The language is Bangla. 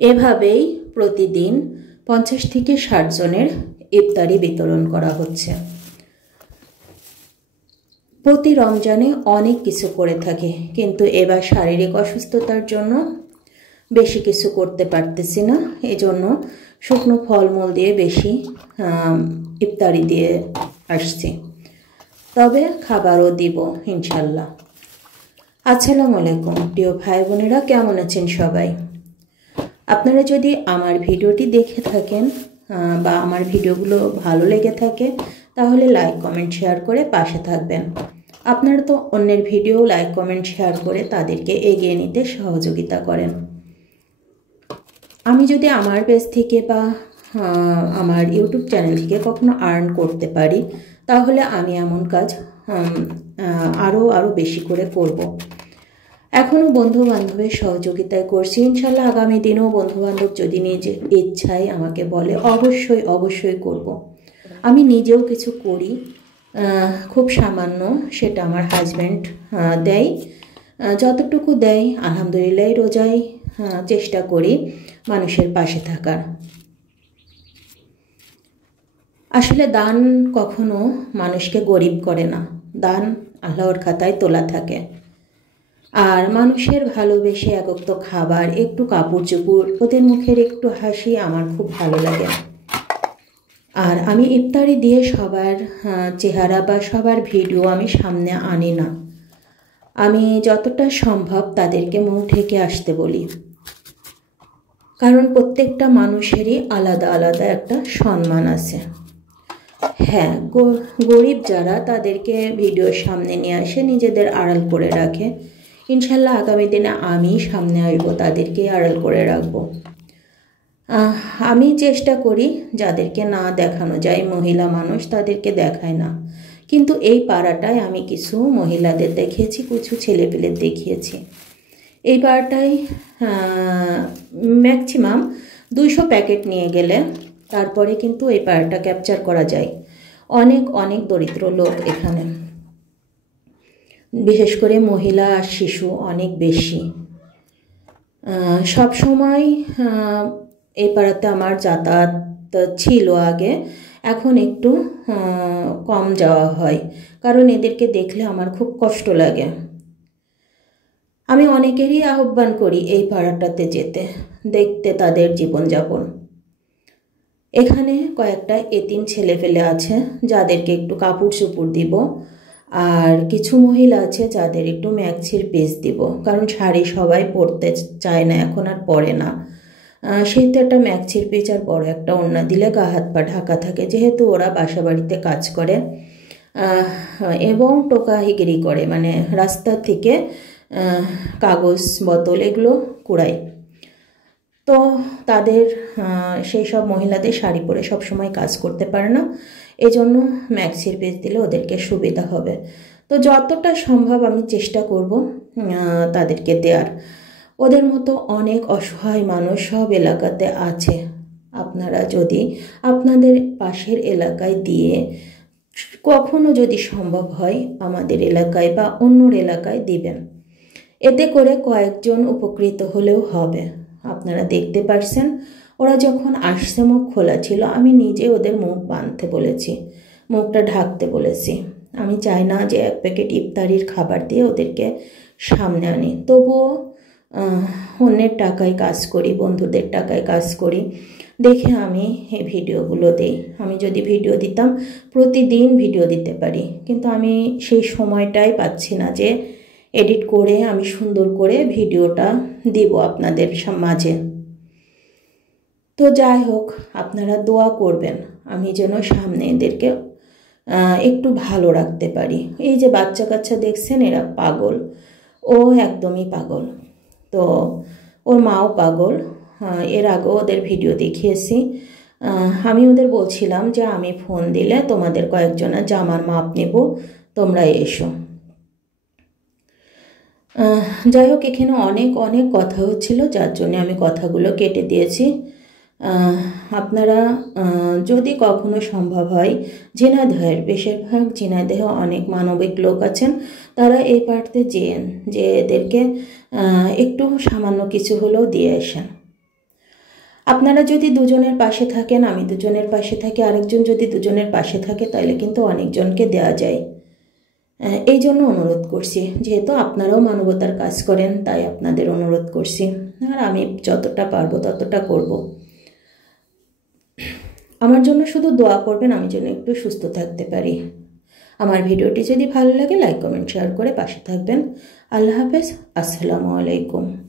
এভাবেই প্রতিদিন 50 থেকে 60 জনের ইফতারি বিতরণ করা হচ্ছে। প্রতি রমজানে অনেক কিছু করে থাকে, কিন্তু এবার শারীরিক অসুস্থতার জন্য বেশি কিছু করতে পারতেছি না। এজন্য শুকনো ফলমূল দিয়ে বেশি ইফতারি দিয়ে আসছি, তবে খাবারও দিব ইনশাল্লাহ। আসসালামু আলাইকুম প্রিয় ভাই বোনেরা, কেমন আছেন সবাই? আপনারা যদি আমার ভিডিওটি দেখে থাকেন বা আমার ভিডিওগুলো ভালো লেগে থাকে, তাহলে লাইক কমেন্ট শেয়ার করে পাশে থাকবেন। আপনারা তো অন্যের ভিডিও লাইক কমেন্ট শেয়ার করে তাদেরকে এগিয়ে নিতে সহযোগিতা করেন। আমি যদি আমার পেজ থেকে বা আমার ইউটিউব চ্যানেল থেকে কখনো আর্ন করতে পারি, তাহলে আমি এমন কাজ আরও বেশি করে করব। এখনও বন্ধু বান্ধবের সহযোগিতায় করছি, ইনশাল্লাহ আগামী দিনেও বন্ধু বান্ধব যদি নিজে ইচ্ছায় আমাকে বলে অবশ্যই করব। আমি নিজেও কিছু করি, খুব সামান্য, সেটা আমার হাজব্যান্ড দেয়। যতটুকু দেয় আলহামদুলিল্লাহ, রোজায় চেষ্টা করি মানুষের পাশে থাকার। আসলে দান কখনো মানুষকে গরিব করে না, দান আল্লাহর খাতায় তোলা থাকে। আর মানুষের ভালোবেসে একক্ত খাবার, একটু কাপড় চোপড়, ওদের মুখের একটু হাসি আমার খুব ভালো লাগে। আর আমি ইফতারি দিয়ে সবার চেহারা বা সবার ভিডিও আমি সামনে আনি না। আমি যতটা সম্ভব তাদেরকে মুখ ঢেকে আসতে বলি, কারণ প্রত্যেকটা মানুষেরই আলাদা আলাদা একটা সম্মান আছে। হ্যাঁ, গরিব যারা, তাদেরকে ভিডিওর সামনে নিয়ে আসে, নিজেদের আড়াল করে রাখে। ইনশাল্লাহ আগামী দিনে আমি সামনে আসবো, তাদেরকে আড়াল করে রাখবো। আমি চেষ্টা করি যাদেরকে না দেখানো যায়, মহিলা মানুষ, তাদেরকে দেখায় না। কিন্তু এই পাড়াটায় আমি কিছু মহিলাদের দেখিয়েছি, কিছু ছেলেপেলের দেখিয়েছি। এই পাড়াটায় ম্যাক্সিমাম 200 প্যাকেট নিয়ে গেলে তারপরে কিন্তু এই পাড়াটা ক্যাপচার করা যায়। অনেক দরিদ্র লোক এখানে, বিশেষ করে মহিলা আর শিশু অনেক বেশি। সব সময় এই পাড়াতে আমার যাতায়াত ছিল আগে, এখন একটু কম যাওয়া হয়, কারণ এদেরকে দেখলে আমার খুব কষ্ট লাগে। আমি অনেকেরই আহ্বান করি এই পাড়াটাতে যেতে, দেখতে তাদের জীবনযাপন। এখানে কয়েকটা এতিম ছেলেপেলে আছে, যাদেরকে একটু কাপড় চোপড় দিব। আর কিছু মহিলা আছে যাদের একটু ম্যাক্সির পিস দিব, কারণ শাড়ি সবাই পরতে চায় না, এখন আর পরে না। সেই তো একটা ম্যাক্সির পিস আর বড় একটা ওড়না দিলে গা হাত পা ঢাকা থাকে, যেহেতু ওরা বাসা বাড়িতে কাজ করে এবং টোকাহিগিরি করে, মানে রাস্তা থেকে কাগজ বোতল এগুলো কুড়ায়। তো তাদের সেই সব মহিলাদের শাড়ি পরে সবসময় কাজ করতে পারে না, এজন্য ম্যাক্সির পিস দিলে ওদেরকে সুবিধা হবে। তো যতটা সম্ভব আমি চেষ্টা করব তাদেরকে দেওয়ার। ওদের মতো অনেক অসহায় মানুষ সব এলাকাতে আছে। আপনারা যদি আপনাদের পাশের এলাকায় দিয়ে, কখনো যদি সম্ভব হয় আমাদের এলাকায় বা অন্যর এলাকায় দিবেন, এতে করে কয়েকজন উপকৃত হলেও হবে। আপনারা দেখতে পারছেন, ওরা যখন আসছে মুখ খোলা ছিল, আমি নিজে ওদের মুখ বাঁধতে বলেছি, মুখটা ঢাকতে বলেছি। আমি চাই না যে 1 প্যাকেট ইফতারির খাবার দিয়ে ওদেরকে সামনে আনি। তবুও অন্যের টাকায় কাজ করি, বন্ধুদের টাকায় কাজ করি দেখে আমি এই ভিডিওগুলো দিই। আমি যদি ভিডিও দিতাম, প্রতিদিন ভিডিও দিতে পারি, কিন্তু আমি সেই সময়টাই পাচ্ছি না যে এডিট করে আমি সুন্দর করে ভিডিওটা দিব আপনাদের মাঝে। তো যাই হোক, আপনারা দোয়া করবেন আমি যেন সামনে এদেরকে একটু ভালো রাখতে পারি। এই যে বাচ্চা কাচ্চা দেখছেন, এরা পাগল, ও একদমই পাগল। তো ওর মাও পাগল। এর আগেও ওদের ভিডিও দেখিয়েছি। আমি ওদের বলছিলাম যে আমি ফোন দিলে তোমাদের কয়েকজনের জামার মাপ নেব, তোমরা এসো। যাই হোক, এখানে অনেক কথা হচ্ছিল, যার জন্য আমি কথাগুলো কেটে দিয়েছি। আপনারা যদি কখনো সম্ভব হয়, ঝিনাইদহের বেশিরভাগ ঝিনাইদহে অনেক মানবিক লোক আছেন, তারা এই পাড়তে যেন যে এদেরকে একটু সামান্য কিছু হলেও দিয়ে আসেন। আপনারা যদি দুজনের পাশে থাকেন, আমি দুজনের পাশে থাকি, আরেকজন যদি দুজনের পাশে থাকে, তাহলে কিন্তু অনেকজনকে দেওয়া যায়। এই জন্য অনুরোধ করছি, যেহেতু আপনারাও মানবতার কাজ করেন, তাই আপনাদের অনুরোধ করছি। আর আমি যতটা পারবো ততটা করব। আমার জন্য শুধু দোয়া করবেন, আমি যেন একটু সুস্থ থাকতে পারি। আমার ভিডিওটি যদি ভালো লাগে লাইক কমেন্ট শেয়ার করে পাশে থাকবেন। আল্লাহ হাফেজ। আসসালামু আলাইকুম।